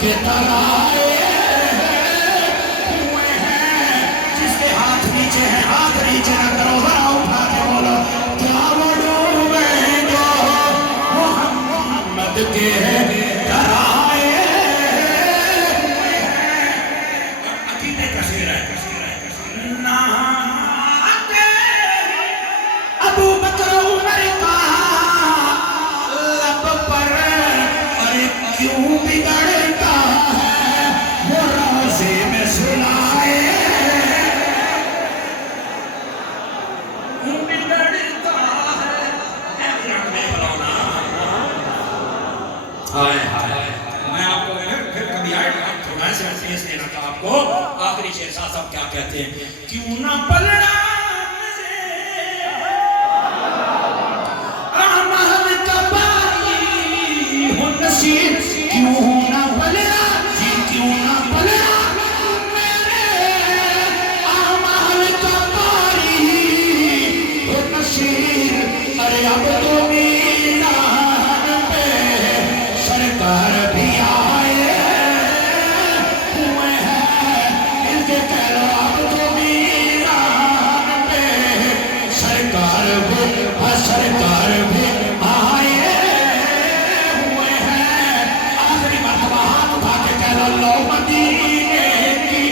के तराए हुए हैं। जिसके हाथ नीचे है हाथ नीचे न करो, जरा उठा के बोलो क्या वो डूबे जो मोहम्मद के तराए हुए हैं। अकीदे का शेर है अबू बकर उमर का लब पर, अरे क्यों बिगड़ता है वो रोज़े में सुनाए, क्यों बिगड़ता है रंग में बलौना। हाय हाय, मैं आपको फिर कभी आए थोड़ा सा पेश देना था आपको। आखिरी शेर साहब क्या कहते हैं, क्यों ना पलड़ा क्यों ना पलड़ा जी, क्यों ना पलड़ा मेरे आमाल का पारी हो नसीब। अरे अब तो मीज़ान पे सरकार भी आए हुए हैं। इनके कह लो अब तो मीज़ान पे सरकार भी आए हुए हैं। आखिरी मरतबा हाथ उठा के कह लो मदीने की